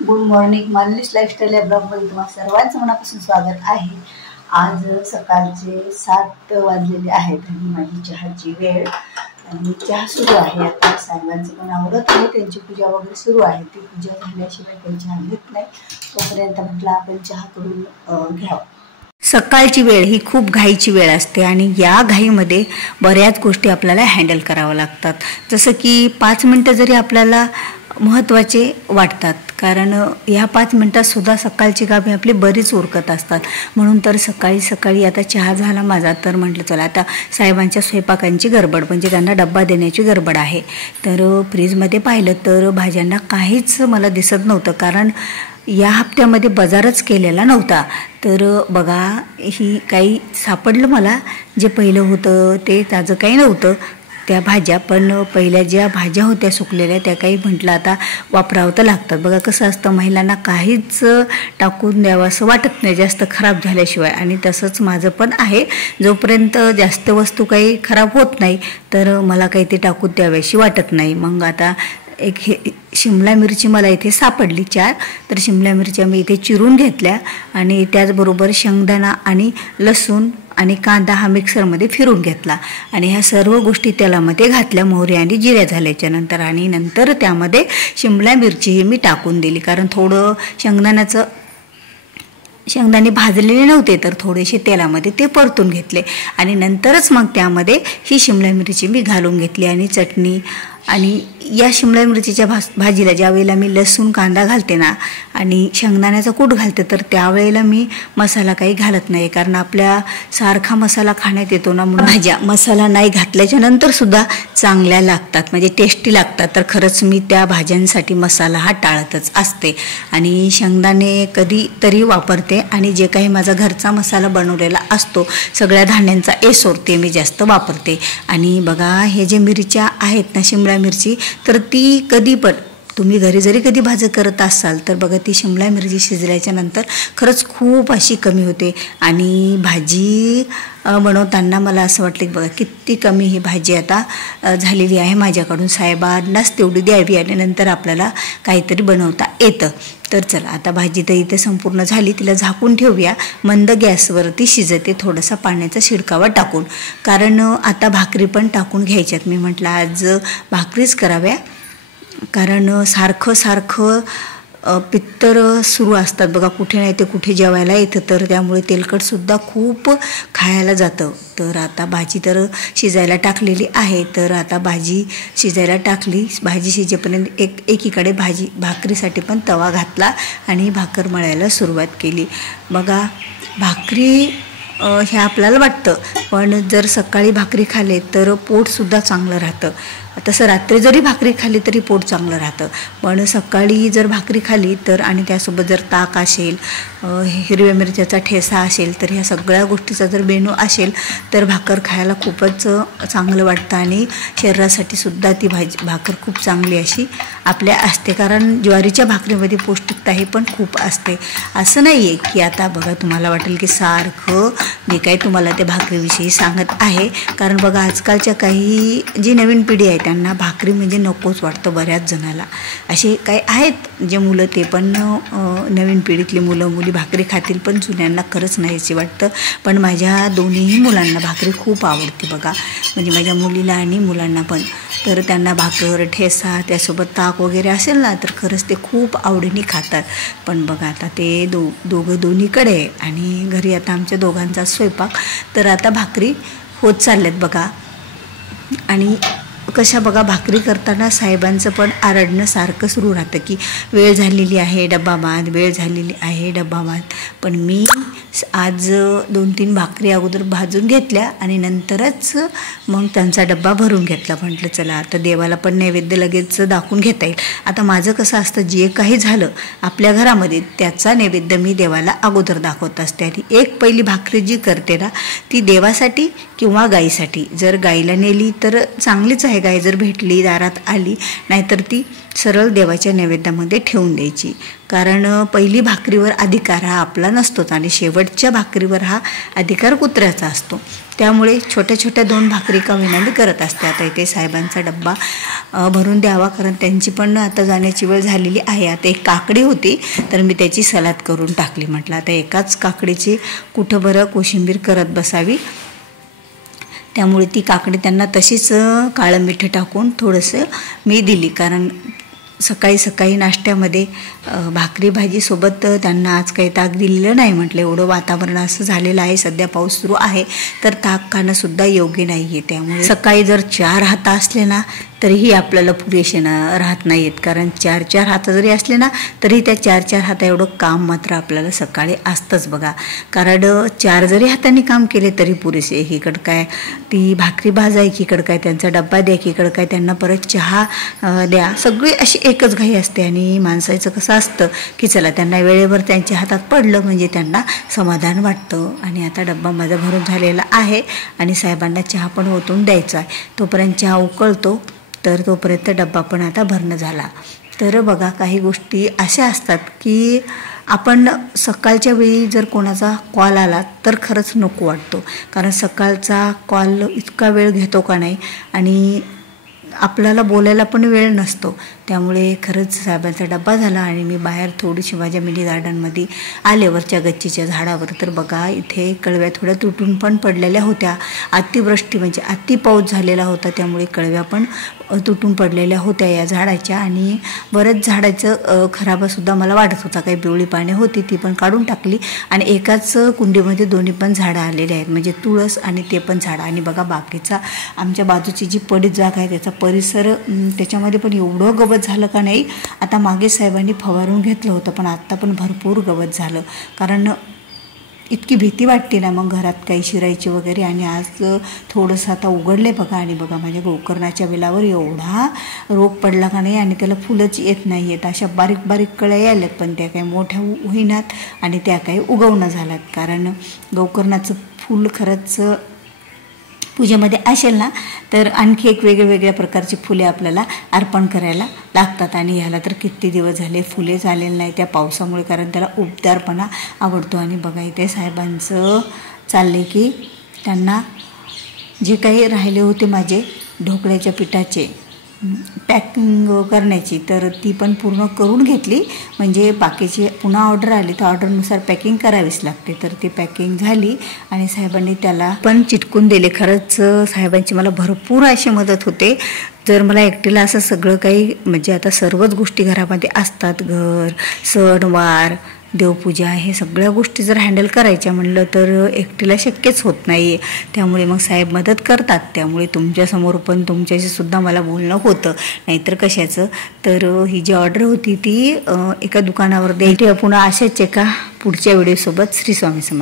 Good morning. मानलीस lifestyle या ब्लॉगमध्ये तुम्हाला सर्वांचं मनापासून स्वागत आहे. आज सकाळचे 7 वाजलेले आहेत आणि माझी चहाची वेळ आणि चहा सुरू आहे. आता साहेबांचं पण आवडत आहे, त्यांची पूजा वगैरे सुरू आहे. ती पूजा झाल्याशिवाय काही चहा घेत नाही. तोपर्यंत म्हटलं आपण चहा करून घ्यावं. सकाळची वेळ ही खूप घाईची वेळ असते आणि या घाईमध्ये बऱ्याच गोष्टी आपल्याला हँडल कराव्या लागतात. जसं की 5 मिनटं जरी आपल्याला महत्त्वाचे वाटतात, कारण ह्या 5 मिनटातसुद्धा सकाळची कामे आपली बरीच उरकत असतात. म्हणून तर सकाळी सकाळी आता चहा झाला माझा, तर म्हटलं चला आता साहेबांच्या स्वयंपाकांची गडबड, म्हणजे त्यांना डब्बा देण्याची गडबड आहे. तर फ्रीजमध्ये पाहिलं तर भाज्यांना काहीच मला दिसत नव्हतं, कारण या हप्त्यामध्ये बाजारच केलेला नव्हता. तर बघा, ही काही सापडलं मला, जे पहिलं होतं ते ताजं काही नव्हतं त्या भाज्या. पण पहिल्या ज्या भाज्या होत्या सुकलेल्या त्या काही म्हटलं आता वापरावं तर लागतात. बघा कसं असतं, महिलांना काहीच टाकून द्यावं असं वाटत नाही जास्त खराब झाल्याशिवाय. आणि तसंच माझं पण आहे, जोपर्यंत जास्त वस्तू काही खराब होत नाही तर मला काही ते टाकून द्याव्याशी वाटत नाही. मग आता एक शिमला मिरची मला इथे सापडली 4, तर शिमला मिरच्या मी इथे चिरून घेतल्या आणि त्याचबरोबर शेंगदाणा आणि लसूण आणि कांदा हा मिक्सरमध्ये फिरून घेतला आणि ह्या सर्व गोष्टी तेलामध्ये घातल्या, मोहरी आणि जिऱ्या झाल्याच्या नंतर. आणि नंतर त्यामध्ये शिमला मिरची ही मी टाकून दिली, कारण थोडं शेंगदाणे भाजलेले नव्हते, तर थोडेसे तेलामध्ये ते परतून घेतले आणि नंतरच मग त्यामध्ये ही शिमला मिरची मी घालून घेतली आणि चटणी. आणि या शिमला मिरचीच्या भाजीला ज्या वेळेला मी लसूण कांदा घालते ना आणि शेंगदाण्याचा कूट घालते, तर त्यावेळेला मी मसाला काही घालत नाही, कारण आपल्या सारखा मसाला खाण्यात येतो ना, म्हणून भाज्या मसाला नाही घातल्याच्या नंतर सुद्धा चांगल्या लागतात, म्हणजे टेस्टी लागतात. तर खरंच मी त्या भाज्यांसाठी मसाला हा टाळतच असते आणि शेंगदाणे कधीतरी वापरते आणि जे काही माझा घरचा मसाला बनवलेला असतो सगळ्या धान्यांचा एसोर ते मी जास्त वापरते. आणि बघा, हे जे मिरच्या आहेत ना शिमला मिरची, तर ती कधी पण तुम्ही घरी जरी कधी भाजी करत असाल तर बघा, ती शिमला मिरची शिजल्याच्या नंतर खरंच खूप अशी कमी होते. आणि भाजी बनवताना मला असं वाटलं की बघा किती कमी ही भाजी आता झालेली आहे माझ्याकडून. साहेबांनाच तेवढी द्यावी आणि नंतर आपल्याला काहीतरी बनवता येतं. तर चला आता भाजी तर इथे संपूर्ण झाली, तिला झाकून ठेवूया. मंद गॅसवरती शिजते, थोडासा पाण्याचा शिडकावा टाकून, कारण आता भाकरी पण टाकून घ्यायच्यात. मी म्हटलं आज भाकरीच कराव्या, कारण सारखं पित्तर सुरू असतात बघा, कुठे नाही ते कुठे जेवायला येतं, तर त्यामुळे तेलकटसुद्धा खूप खायला जातं. तर आता भाजी तर शिजायला टाकलेली आहे, तर आता भाजी शिजायला टाकली. भाजी शिजेपर्यंत एकीकडे भाकरीसाठी पण तवा घातला आणि भाकर मळायला सुरुवात केली. बघा, भाकरी हे आपल्याला वाटतं, पण जर सकाळी भाकरी खाल्ली तर पोटसुद्धा चांगलं राहतं. तसं रात्री जरी भाकरी खाल्ली तरी पोट चांगलं राहतं, पण सकाळी जर भाकरी खाल्ली तर आणि त्यासोबत जर ताक असेल, हिरव्या मिरच्याचा ठेसा असेल, तर ह्या सगळ्या गोष्टीचा जर मेनू असेल तर भाकर खायला खूपच चांगलं वाटतं आणि शरीरासाठी सुद्धा ती भाकर खूप चांगली अशी आपल्या असते. कारण ज्वारीच्या भाकरीमध्ये पौष्टिकता ही पण खूप असते. असं नाही आहे की आता बघा तुम्हाला वाटेल की सारखं मी काही तुम्हाला त्या भाकरीविषयी सांगत आहे, कारण बघा आजकालच्या काही जी नवीन पिढी आहे त्यांना भाकरी म्हणजे नकोच वाटतं. बऱ्याच जणाला असे काही आहेत जे मुलं, ते पण नवीन पिढीतली मुलं मुली भाकरी खातील, पण जुन्यांना खरंच नाहीशी वाटतं. पण माझ्या दोन्हीही मुलांना भाकरी खूप आवडते बघा, म्हणजे माझ्या मुलीला आणि मुलांना पण. तर त्यांना भाकर ठेसा त्यासोबत ताक वगैरे असेल ना तर खरंच ते खूप आवडीने खातात. पण बघा आता ते दोघं दोन्हीकडे आहे आणि घरी आता आमच्या दोघांचा स्वयंपाक, तर आता भाकरी होत चालल्यात बघा. आणि कशा बघा, भाकरी करताना साहेबांचं पण आरडणं सारखं सुरू राहतं की वेळ झालेली आहे डब्बा बांध, वेळ झालेली आहे डब्बा बांध. पण मी आज 2-3 भाकरी अगोदर भाजून घेतल्या आणि नंतरच मग त्यांचा डब्बा भरून घेतला. म्हटलं चला आता देवाला पण नैवेद्य लगेच दाखवून घेता येईल. आता माझं कसं असतं, जे काही झालं आपल्या घरामध्ये त्याचा नैवेद्य मी देवाला अगोदर दाखवत असते. आणि एक पहिली भाकरी जी करते ना ती देवासाठी किंवा गाईसाठी. जर गाईला नेली तर चांगलीच आहे, गाय जर भेटली दारात आली, नाहीतर ती सरळ देवाच्या नैवेद्यामध्ये ठेवून द्यायची. कारण पहिली भाकरीवर अधिकार हा आपला नसतोच आणि शेवटच्या भाकरीवर हा अधिकार कुत्र्याचा असतो. त्यामुळे छोट्या छोट्या 2 भाकरी का होईना मी करत असते. आता इथे साहेबांचा डब्बा भरून द्यावा, कारण त्यांची पण आता जाण्याची वेळ झालेली आहे. आता एक काकडी होती तर मी त्याची सलाद करून टाकली. म्हटलं आता एकाच काकडीची कुठं बरं कोशिंबीर करत बसावी, त्यामुळे ती काकडी त्यांना तशीच काळं मीठ टाकून थोडंसं मी दिली. कारण सकाळी सकाळी नाश्त्यामध्ये भाकरी भाजीसोबत त्यांना आज काही ताक दिलेलं नाही. म्हटलं एवढं वातावरण असं झालेलं आहे, सध्या पाऊस सुरू आहे, तर ताक खाणंसुद्धा योग्य नाही आहे. त्यामुळे सकाळी जर 4 हात असले ना तरीही आपल्याला पुरेसे राहत नाही आहेत. कारण 4-4 हात जरी असले ना तरी त्या 4-4 हाता एवढं काम मात्र आपल्याला सकाळी असतंच बघा. कारण 4 जरी हातांनी काम केले तरी पुरेसे. एकीकडं काय ती भाकरी भाजा, एकीकडं काय त्यांचा डब्बा द्या, एकीकडं काय त्यांना परत चहा द्या, सगळी अशी एकच घाई असते. आणि माणसाचं कसं असतं की चला त्यांना वेळेवर त्यांच्या हातात पडलं म्हणजे त्यांना समाधान वाटतं. आणि आता डब्बा माझा भरून झालेला आहे आणि साहेबांना चहा पण ओतून द्यायचा आहे. तोपर्यंत चहा उकळतो, तर तोपर्यंत डब्बा पण आता भरणं झाला. तर बघा काही गोष्टी अशा असतात की आपण सकाळच्या वेळी जर कोणाचा कॉल आला तर खरंच नको वाटतो. कारण सकाळचा कॉल इतका वेळ घेतो का नाही आणि आपल्याला बोलायला पण वेळ नसतो. त्यामुळे खरंच साहेबांचा डब्बा झाला आणि मी बाहेर थोडीशी माझ्या मिनी गार्डनमध्ये आले, वरच्या गच्चीच्या झाडावर. तर बघा इथे कळव्या थोड्या तुटून पण पडलेल्या होत्या. अतिवृष्टी म्हणजे अति पाऊस झालेला होता, त्यामुळे कळव्या पण तुटून पडलेल्या होत्या या झाडाच्या. आणि बरंच झाडाचं खराबसुद्धा मला वाटत होता. काही पिवळी पाने होती ती पण काढून टाकली आणि एकाच कुंडीमध्ये दोन्ही पण झाडं आलेली आहेत, म्हणजे तुळस आणि ते पण झाडं. आणि बघा बाकीचा आमच्या बाजूची जी पडीत जागा आहे त्याचा परिसर, त्याच्यामध्ये पण एवढं गवत झालं का नाही. आता मागे साहेबांनी फवारून घेतलं होतं पण आत्ता पण भरपूर गवत झालं. कारण इतकी भीती वाटते ना मग घरात काही शिरायची वगैरे. आणि आज थोडंसं आता उघडले बघा. आणि बघा माझ्या गोकर्णाच्या वेलावर एवढा रोग पडला का नाही आणि त्याला फुलंच येत नाही आहेत. अशा बारीक बारीक कळ्या यायल्यात पण त्या काही मोठ्या होईनात आणि त्या काही उगवणं झाल्यात. कारण गोकर्णाचं फूल खरंच पूजेमध्ये असेल ना तर आणखी एक वेगळ्या प्रकारची फुले आपल्याला अर्पण करायला लागतात. आणि ह्याला तर किती दिवस झाले फुले झालेले नाही त्या पावसामुळे, कारण त्याला उबदारपणा आवडतो. आणि बघा इथे साहेबांचं चालले की त्यांना जे काही राहिले होते माझे ढोकळ्याच्या पिठाचे पॅकिंग करण्याची, तर ती पण पूर्ण करून घेतली. म्हणजे बाकीची पुन्हा ऑर्डर आली तर ऑर्डरनुसार पॅकिंग करावीच लागते. तर ती पॅकिंग झाली आणि साहेबांनी त्याला पण चिटकून दिले. खरंच साहेबांची मला भरपूर अशी मदत होते. जर मला एकटीला असं सगळं काही म्हणजे आता सर्वच गोष्टी घरामध्ये असतात, घर, सणवार, देवपूजा, हे सगळ्या गोष्टी जर हँडल करायच्या म्हणलं तर एकटीला शक्यच होत नाही आहे. त्यामुळे मग साहेब मदत करतात. त्यामुळे तुमच्यासमोर पण तुमच्याशी सुद्धा मला बोलणं होतं, नाहीतर कशाचं. तर ही जी ऑर्डर होती ती एका दुकानावर द्यायची. पुन्हा अशाच एका पुढच्या व्हिडिओसोबत. श्री स्वामी समर्थ.